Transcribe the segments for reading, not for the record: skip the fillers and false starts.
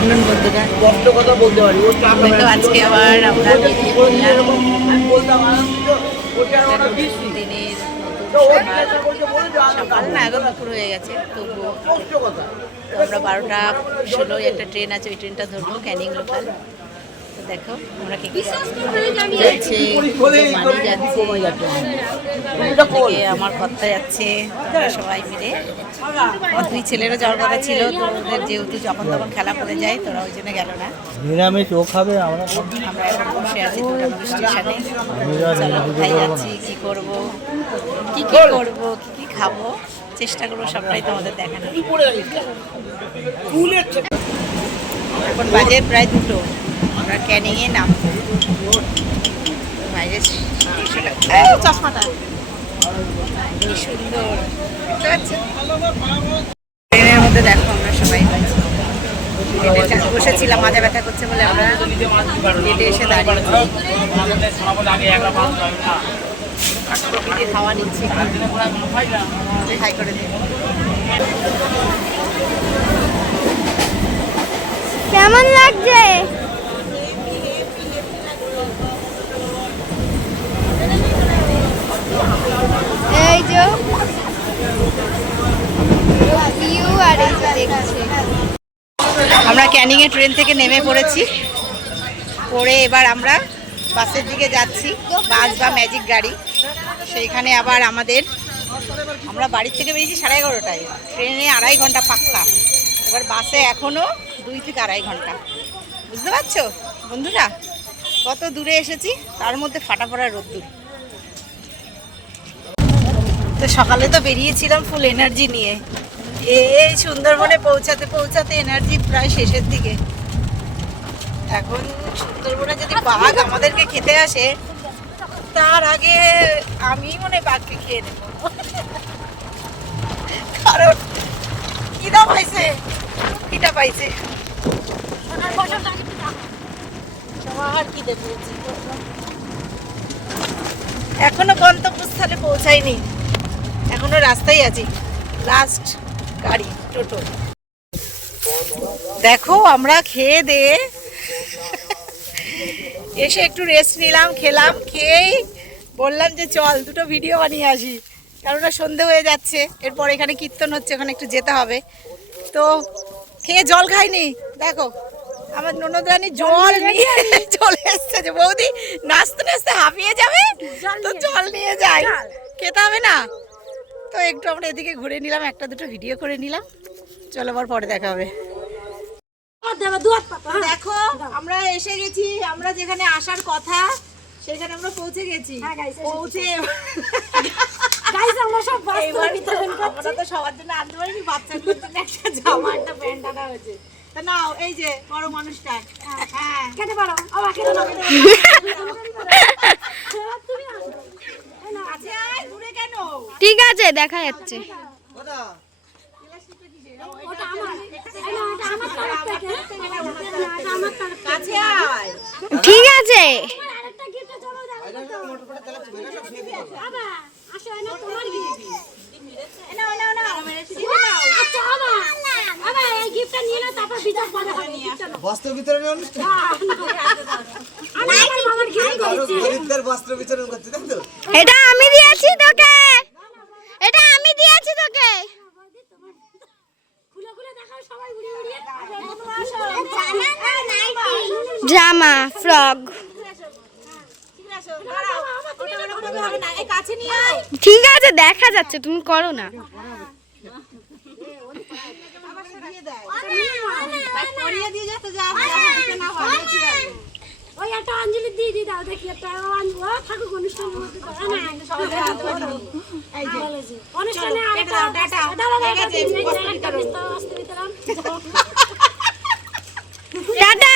Afternoon বন্ধুরা, দেখো আজকে আবার আমরা বেরিয়ে পড়লাম দিনের সকাল না, এখন দুপুর হয়ে গেছে। তবুও তো আমরা 12:16 একটা ট্রেন আছে, ওই ট্রেনটা ধরবো, ক্যানিং লোকাল। তো দেখো আমরা কি যাচ্ছে, মানি যাচ্ছে, আমার কর্তা যাচ্ছে, আমরা সবাই মিলে। দুই ছেলেরও যাওয়ার কথা ছিল, তো ওদের যেহেতু যখন তখন খেলা করে যায়, তোরা ওই জন্য গেল না। নিরামিষ ও খাবে, আমরা এখন বসে আছি দুর্গানগর স্টেশনে। চলো কোথায় যাচ্ছি, কী করবো, কী কী করবো, কী কী খাবো, চেষ্টা করবো সবটাই তোমাদের দেখানো। এখন বাজে প্রায় 2টো, আমরা ক্যানিংয়ে নামবো। বাইরে চশমাটা কি সুন্দর, ট্রেনের মধ্যে দেখো আমরা সবাই বসেছিলাম, মাথা ব্যথা করছে বলে আমরা লেটে এসে দাঁড়িয়েছি, খাওয়া নিচ্ছি। হাই করে দিই। কেমন লাগছে? এই যে ভিউ আর এই যে দেখছে। আমরা ক্যানিংয়ে ট্রেন থেকে নেমে পড়েছি, পড়ে এবার আমরা বাসের দিকে যাচ্ছি, বাস বা ম্যাজিক গাড়ি। সেইখানে আবার আমরা বাড়ির থেকে বেরিয়েছি 11:30টায়, ট্রেনে 2.5 ঘন্টা পাক্কা। এবার বাসে এখনও 2 থেকে 2.5 ঘন্টা। বুঝতে পারছো বন্ধুরা কত দূরে এসেছি, তার মধ্যে ফাটা পড়া রোদ্দুর। তো সকালে তো বেরিয়েছিলাম ফুল এনার্জি নিয়ে, এই সুন্দরবনে পৌঁছাতে পৌঁছাতে এনার্জি প্রায় শেষের দিকে। এখন সুন্দরবনে যদি বাঘ আমাদেরকে খেতে আসে, তার আগে আমি মনে বাঘকে খেয়ে নেব, কারণ খিদা পাইছে, খিদা পাইছে, সবার খিদে পেয়েছি। এখনো গন্তব্যস্থলে পৌঁছাইনি, এখনো রাস্তায় আছি, লাস্ট গাড়ি টোটো। দেখো আমরা খেয়ে দিয়ে এসে একটু রেস্ট নিলাম, খেলাম, খেয়েই বললাম যে চল 2টো ভিডিও বানিয়ে আসি, কারণ সন্ধে হয়ে যাচ্ছে। এরপর এখানে কীর্তন হচ্ছে, ওখানে একটু যেতে হবে। তো খেয়ে জল খাইনি, দেখো আমার ননদ রানী জল নিয়ে চলে এসছে, যে বৌদি নাচতে নাচতে হাঁপিয়ে যাবে, তো জল নিয়ে যাই, খেতে হবে না। তো একটু আমরা এদিকে ঘুরে নিলাম, 1-2টো ভিডিও করে নিলাম। চলো আবার পরে দেখা হবে। দেখো আমরা এসে গেছি, আমরা যেখানে আসার কথা সেখানে আমরা পৌঁছে গেছি। পৌঁছে আমরা তো সবার জন্য আনতে পারিনি, বাচ্চাগুলোর জন্য একটা জামা একটা প্যান্ট আনা হয়েছে। তা নাও, এই যে বড় মানুষটা, হ্যাঁ খেতে পারো। ঠিক আছে, দেখা যাচ্ছে। ঠিক আছে, বস্ত্র বিতরণ অনুষ্ঠান, বস্ত্র বিতরণ করছে, তাই তো? এটা আমি দিয়েছি তোকে, এটা আমি দিয়েছি তোকে। জামা, ফ্রক, ঠিক আছে দেখা যাচ্ছে, তুমি করো না। ওই একটা অঞ্জলি দিয়ে দি দাও, দেখি একটা ঠাকুর অনুষ্ঠানের মধ্যে অনুষ্ঠানে টাটা।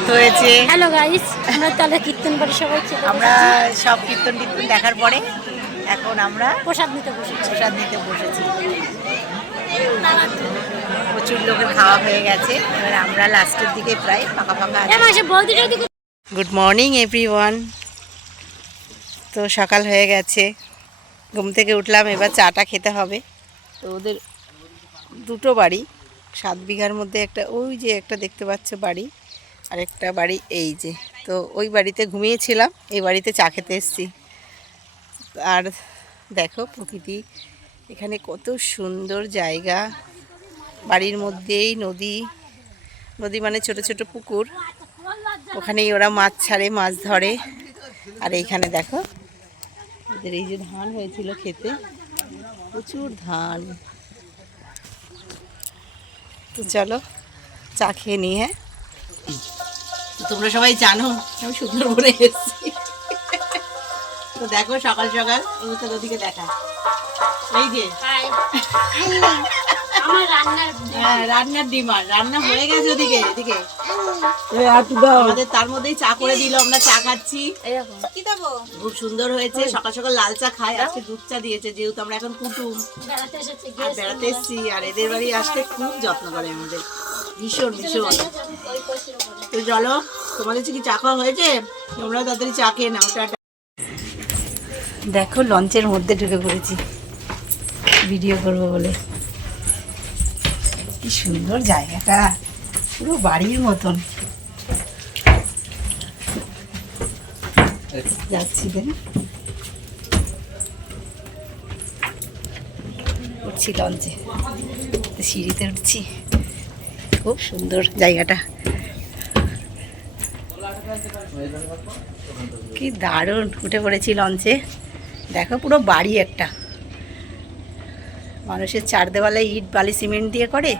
ভাত হয়েছে। হ্যালো গাইস, আমরা তাহলে কীর্তন বাড়ি সবাই খেতে আমরা সব কীর্তন টীর্তন দেখার পরে এখন আমরা প্রসাদ নিতে বসেছি। প্রসাদ নিতে বসেছি। প্রচুর লোকের খাওয়া হয়ে গেছে, এবার আমরা লাস্টের দিকে প্রায় ফাঁকা ফাঁকা আছি। মাসে বৌদিটার দিকে গুড মর্নিং এভরিওয়ান। তো সকাল হয়ে গেছে, ঘুম থেকে উঠলাম, এবার চাটা খেতে হবে। তো ওদের দুটো বাড়ি, 7 বিঘার মধ্যে একটা, ওই যে একটা দেখতে পাচ্ছ বাড়ি, আর একটা বাড়ি এই যে। তো ওই বাড়িতে ঘুমিয়েছিলাম, এই বাড়িতে চা খেতে এসেছি। আর দেখো প্রকৃতি এখানে কত সুন্দর জায়গা, বাড়ির মধ্যেই নদী, নদী মানে ছোট ছোট পুকুর, ওখানেই ওরা মাছ ছাড়ে, মাছ ধরে। আর এইখানে দেখো ওদের এই যে ধান হয়েছিল খেতে, প্রচুর ধান। তো চলো চা খেয়ে নিই। হ্যাঁ, তোমরা সবাই জানো আমি সুন্দরবনে এসেছি। তো দেখো সকাল সকাল ওদিকে দেখা, এই যে আমার রান্নার হ্যাঁ রান্নার ডিমান্ড, রান্না হয়ে গেছে ওদিকে, এদিকে আমাদের তার মধ্যেই চা করে দিল, আমরা চা খাচ্ছি। এরকম খুব সুন্দর হয়েছে, সকাল সকাল লাল চা খাই, আজকে দুধ চা দিয়েছে, যেহেতু আমরা এখন কুটুম বেড়াতে এসেছে, আর বেড়াতে এসেছি। আর এদের বাড়ি আসতে খুব যত্ন করে আমাদের, ভীষণ ভীষণ। তো চলো, তোমাদের কি চা খাওয়া হয়েছে? তোমরা তাড়াতাড়ি চা খেয়ে নাও। টাটা। দেখো লঞ্চের মধ্যে ঢুকে পড়েছি ভিডিও করবো বলে। কি সুন্দর জায়গাটা, পুরো বাড়ির মতন। যাচ্ছি উঠছি লঞ্চে, সিঁড়িতে উঠছি, খুব সুন্দর জায়গাটা, কি দারুণ। উঠে পড়েছি লঞ্চে, দেখো পুরো বাড়ি একটা, মানুষের চার দেওয়ালে ইট বালি সিমেন্ট দিয়ে করে,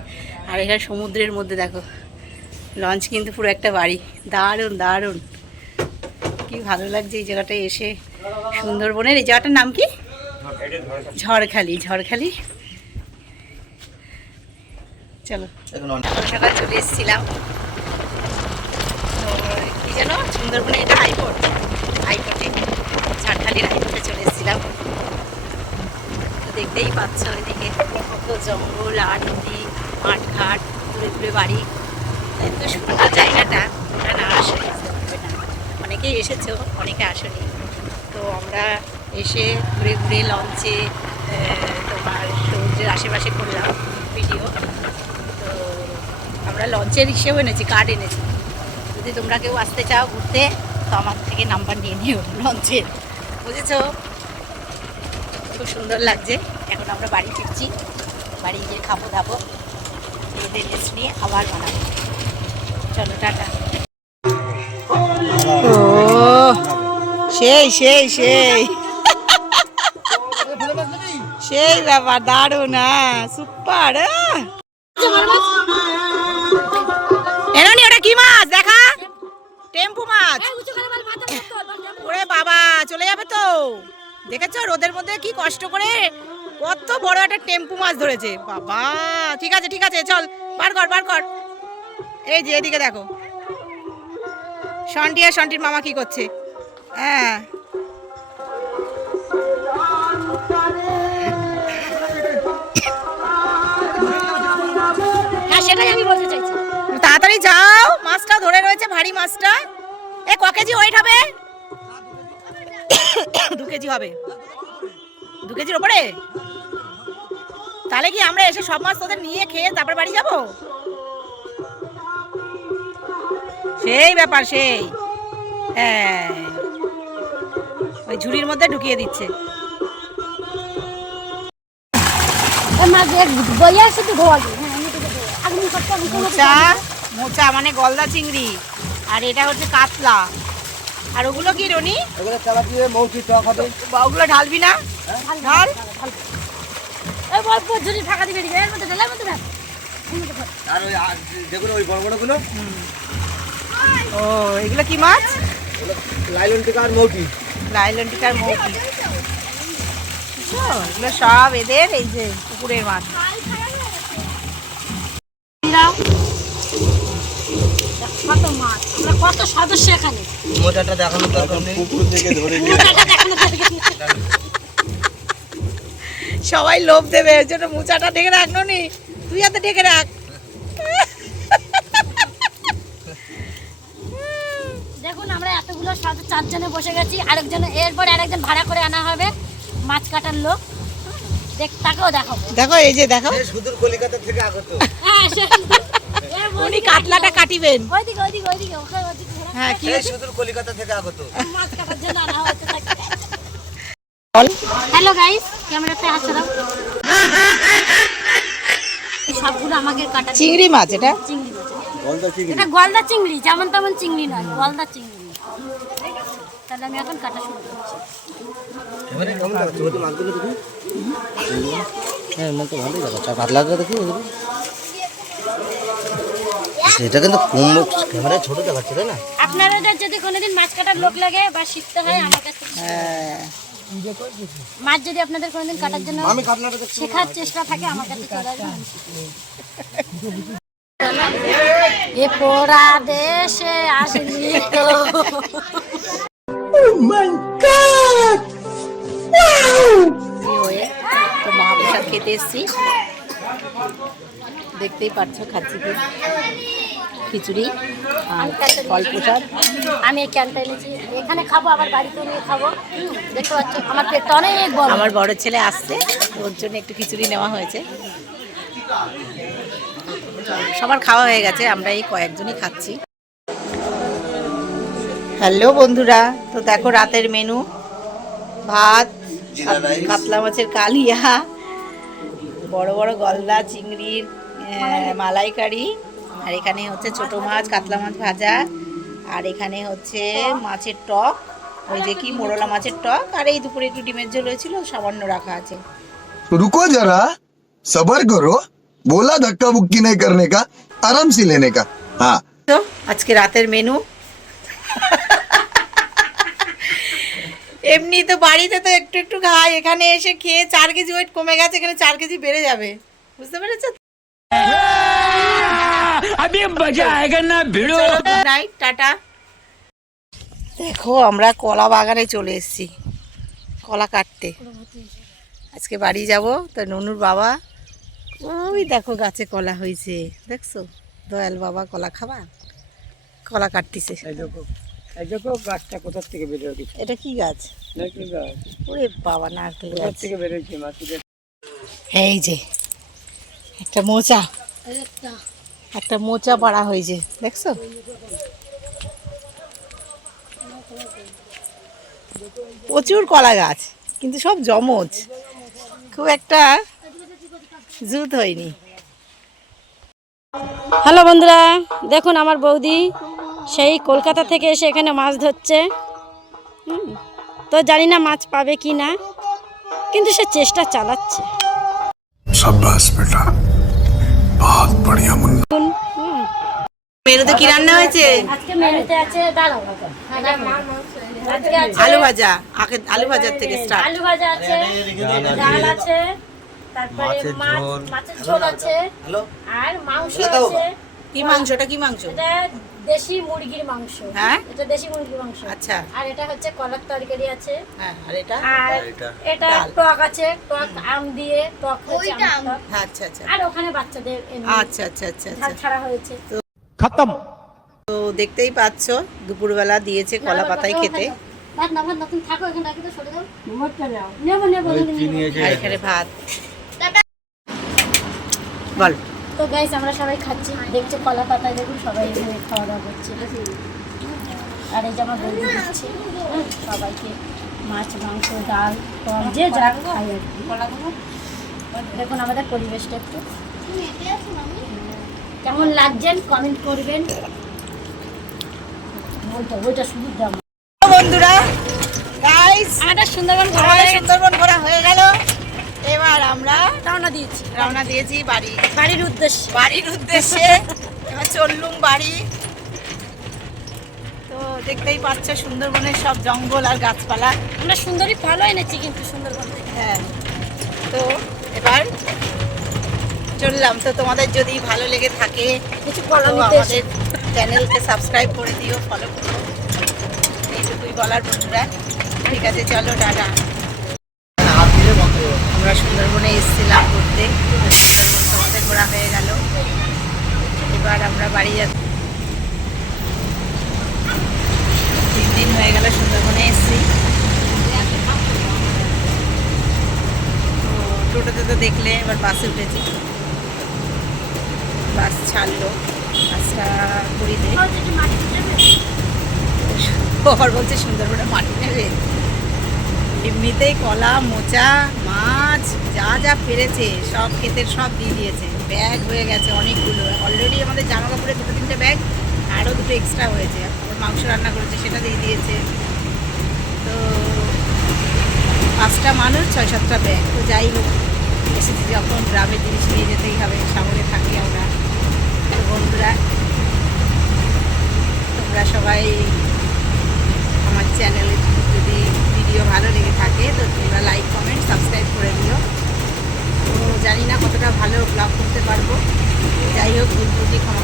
আর এখানে সমুদ্রের মধ্যে দেখো লঞ্চ, কিন্তু পুরো একটা বাড়ি। দারুণ দারুণ, কি ভালো লাগছে এই জায়গাটায় এসে। সুন্দরবনের এই জায়গাটার নাম কি? ঝড়খালি। ঝড়খালি, চলো সকাল সকাল চলে এসেছিলাম। তো কি যেন সুন্দরবনে, এটা হাইকোর্ট, হাইকোর্টে, ঝড়খালির হাইকোর্টে চলে এসেছিলাম। দেখতেই পাচ্ছ ওইদিকে কত জঙ্গল আর নদী, মাঠ ঘাট, দূরে দূরে বাড়ি, এত সুন্দর জায়গাটা। ওটা না আসলে বুঝতে পারবে না। অনেকেই এসেছো, অনেকে আসেনি। তো আমরা এসে ঘুরে ঘুরে লঞ্চে তোমার সমুদ্রের আশেপাশে করলাম ভিডিও। তো আমরা লঞ্চের হিসেবে এনেছি, কার্ড এনেছি। যদি তোমরা কেউ আসতে চাও ঘুরতে, তো আমার থেকে নাম্বার নিয়ে নিও লঞ্চের, বুঝেছো? খুব সুন্দর লাগছে। এখন আমরা বাড়ি ফিরছি, বাড়ি গিয়ে খাবো দাবো, এদের রেস্ট নিয়ে আবার বানাবো। চলো টাটা। ও সেই সেই সেই সেই ব্যাপার, দারুণ, হ্যাঁ সুপার। এনানি ওটা কি মাছ দেখা? টেম্পু মাছ। ওরে বাবা, চলে যাবে তো। দেখেছো রোদের মধ্যে কি কষ্ট করে কত বড় একটা টেম্পু মাছ ধরেছে বাবা। ঠিক আছে ঠিক আছে, চল বার কর বার কর। এই যে এদিকে দেখো, সন্টি আর সন্টির মামা কি করছে। হ্যাঁ সেটাই আমি বলতে চাইছি। তাড়াতাড়ি যাও, মাছটা ধরে রয়েছে, ভারী মাছটা। এ ক কেজি ওয়েট হবে? 2 কেজি হবে, 2 কেজির ওপরে। তাহলে কি আমরা এসে সব মাছ তোদের নিয়ে খেয়ে তারপর বাড়ি যাব? সেই ব্যাপার, সেই হ্যাঁ, ওই ঝুড়ির মধ্যে ঢুকিয়ে দিচ্ছে। মোচা, মোচা মানে গলদা চিংড়ি, আর এটা হচ্ছে কাতলা। আর ওগুলো কি রনি? ওগুলো চালা দিয়ে মৌখি টক হবে। ওগুলো ঢালবি না? ঢাল। ঝুড়ি ফাঁকা দিবে, এর মধ্যে ঢালার মধ্যে ঢাল। আর ওই যেগুলো ওই বড় বড়গুলো, ও এগুলো কি মাছ? লাইলন টিকা আর মৌটি। লাইলন টিকার মৌকি, এগুলো সব এদের এই যে পুকুরের মাছ। কত মাছ আমরা কত সদস্য এখানে মোচাটা দেখানোর দরকার নেই। মোচাটা দেখানো দরকার নেই। সবাই লোভ দেবে এর জন্য মোচাটা ঢেকে রাখ নি, তুই হাতে ঢেকে রাখ। দেখুন আমরা এতগুলো সাথে 4 জনে বসে গেছি, আরেকজন এরপর আরেকজন ভাড়া করে আনা হবে মাছ কাটার লোক। তাকেও দেখাবো। দেখো এই যে দেখো, সে সুদূর কলিকাতা থেকে আগত। হ্যাঁ উনি কাতলাটা কাটিবেন। ওইদিকে ওইদিকে হ্যাঁ কি সে সুদূর কলিকাতা থেকে আগত। মাছ কাটার জন্য আনা হয়েছে তাকে। বল। হ্যালো গাইস, ক্যামেরাতে হাসো দাও। সবগুলো আমাকে কাটা চিংড়ি মাছ এটা, চিংড়ি মাছ। গলদা চিংড়ি। এটা গলদা চিংড়ি, যেমন তেমন চিংড়ি নয়, গলদা চিংড়ি। তাহলে আমি এখন কাটা শুরু করছি। এবারে কেমন দেখাচ্ছে ওই মাছগুলো দেখি? হ্যাঁ মন তো ভালোই দেখাচ্ছে। পাতলাটা দেখি ওগুলো। এটা কিন্তু কম ক্যামেরায় ছোট দেখাচ্ছে তাই না? আপনাদের যদি কোনোদিন মাছ কাটার লোক লাগে বা শিখতে হয় আমার কাছে হ্যাঁ মাছ যদি আপনাদের কোনোদিন কাটার জন্য আমি কাতলাটা দেখছি। শেখার চেষ্টা থাকে আমার কাছে চলে আসবেন। এ পোড়া দেশে আসলি তো তো মহাপ্রসাদ খেতে এসছি, দেখতেই পাচ্ছো খাচ্ছি কি খিচুড়ি আর ফল প্রসাদ। আমি এই ক্যানটা এনেছি, এখানে খাবো, আবার বাড়িতে নিয়ে খাবো। দেখতে পাচ্ছ আমার পেটটা অনেক বড়। আমার বড় ছেলে আসছে, ওর জন্য একটু খিচুড়ি নেওয়া হয়েছে। সবার খাওয়া হয়ে গেছে, আমরা এই কয়েকজনই খাচ্ছি। হ্যালো বন্ধুরা, তো দেখো রাতের মেনু: ভাত, কাতলা মাছের কালিয়া, বড় বড় গলদা চিংড়ির মালাইকারি, আর এখানে হচ্ছে ছোট মাছ কাতলা মাছ ভাজা, আর এখানে হচ্ছে মাছের টক, ওই যে কি মোরলা মাছের টক, আর এই দুপুরে একটু ডিমের ঝোল হয়েছিল, সামান্য রাখা আছে। रुको जरा सबर करो बोला धक्का बुक्की नहीं करने का आराम से लेने का हाँ তো আজকে রাতের মেনু। এমনি তো বাড়িতে তো একটু একটু খাই, এখানে এসে খেয়ে 4 কেজি ওয়েট কমে গেছে, এখানে 4 কেজি বেড়ে যাবে, বুঝতে পেরেছো? Night tata. দেখো আমরা কলা বাগানে চলে এসেছি কলা কাটতে, আজকে বাড়ি যাব। তো ননুর বাবা, ওই দেখো গাছে কলা হয়েছে, দেখছো? দয়াল বাবা কলা খাবা, কলা কাটতেছে। এই দেখো গাছটা কোথা থেকে বের হয়েছে? এটা কি গাছ? নারকেল গাছ। ওরে বাবা, নারকেল গাছ। থেকে বের হয়েছে মাটিতে। এই যে একটা মোচা, একটা মোচা পাড়া হয়েছে, দেখছো? প্রচুর কলা গাছ, কিন্তু সব জমজ, খুব একটা জুত হয়নি। হ্যালো বন্ধুরা, দেখুন আমার বৌদি সেই কলকাতা থেকে এসে এখানে মাছ ধরছে। তো জানি না মাছ পাবে কি না, কিন্তু সে চেষ্টা চালাচ্ছে। शाबाश बेटा बहुत बढ़िया मुन्ना মেনুতে কি রান্না হয়েছে? আজকে মেনুতে আছে ডাল, আজকে আছে আলু ভাজা, আলু ভাজার থেকে স্টার্ট। আলু ভাজা আছে, ডাল আছে, তারপরে মাছের ঝোল আছে, হ্যালো আর মাংস এটা দাও। আছে। কি মাংসটা? কি মাংস? এটা দেশি মুরগির মাংস। হ্যাঁ? এটা দেশি মুরগির মাংস। আচ্ছা। আর এটা হচ্ছে কলার তরকারি আছে। হ্যাঁ, আর এটা? আর এটা ডাল। টক আছে, টক আম দিয়ে টক হয়েছে, আম টক। হ্যাঁ, আচ্ছা আচ্ছা আর ওখানে বাচ্চাদের এমনি আচ্ছা আচ্ছা আচ্ছা ঝাল আচ্ছা। ছাড়া হয়েছে। তো দেখতেই পাচ্ছ দুপুরবেলা দিয়েছে কলা পাতায় খেতে, ভাত না, ভাত না, তুমি থাকো এখানে, রাখি তো সরে যাও। নেবো নেবো আর এখানে ভাত। বল। তো গাইস আমরা সবাই খাচ্ছি, দেখছি কলা পাতায়, দেখুন সবাই এখানে খাওয়া দাওয়া করছে। আর এই যে আমার বৌদি দিচ্ছে সবাইকে মাছ, মাংস, ডাল, টক, যে যা খাই আর কি। দেখুন আমাদের পরিবেশটা একটু কেমন লাগছেন কমেন্ট করবেন। ওইটা শুধু দাম। বন্ধুরা, গাইস আমাদের সুন্দরবন আমাদের সুন্দরবন ঘোরা হয়ে গেল, এবার আমরা রওনা দিয়েছি বাড়ির উদ্দেশ্যে। বাড়ির উদ্দেশ্যে। এবার চললুম বাড়ি। তো দেখতেই পাচ্ছ সুন্দরবনের সব জঙ্গল আর গাছপালা। আমরা সুন্দরী ফলও এনেছি কিন্তু সুন্দরবন থেকে। হ্যাঁ, তো এবার চললাম। তো তোমাদের যদি ভালো লেগে থাকে কিছু কলা তো নিতে আমাদের চ্যানেলকে সাবস্ক্রাইব করে দিও, ফলো করো, এইটুকুই বলার বন্ধুরা। ঠিক আছে, চলো টাটা। আমরা সুন্দরবনে এসেছিলাম ঘুরতে, সুন্দরবন তোমাদের ঘোরা হয়ে গেল। এবার আমরা বাড়ি যাচ্ছি। 3 দিন হয়ে গেল সুন্দরবনে এসেছি। তো টোটোতে তো দেখলে, এবার বাসে উঠেছি। বাস ছাড়লো 5:20-তে। ওর বলছে সুন্দরবনে মাটি নেবে। এমনিতেই কলা, মোচা, মাছ যা যা পেরেছে সব ক্ষেতের সব দিয়ে দিয়েছে। ব্যাগ হয়ে গেছে অনেকগুলো। অলরেডি আমাদের জামা কাপড়ে 2-3টে ব্যাগ, আরও 2টো এক্সট্রা হয়েছে। আবার মাংস রান্না করেছে, সেটা দিয়ে দিয়েছে। তো 5টা মানুষ, 6-7টা ব্যাগ। তো যাই হোক, এসেছি যখন গ্রামের জিনিস নিয়ে যেতেই হবে, শহরে থাকি আমরা। তো বন্ধুরা, তোমরা সবাই আমার চ্যানেলে যদি ভিডিও ভালো লেগে থাকে তো তোমরা লাইক, কমেন্ট, সাবস্ক্রাইব করে দিও। তো জানি না কতটা ভালো ব্লগ করতে পারবো, যাই হোক ভুল ত্রুটি ক্ষমা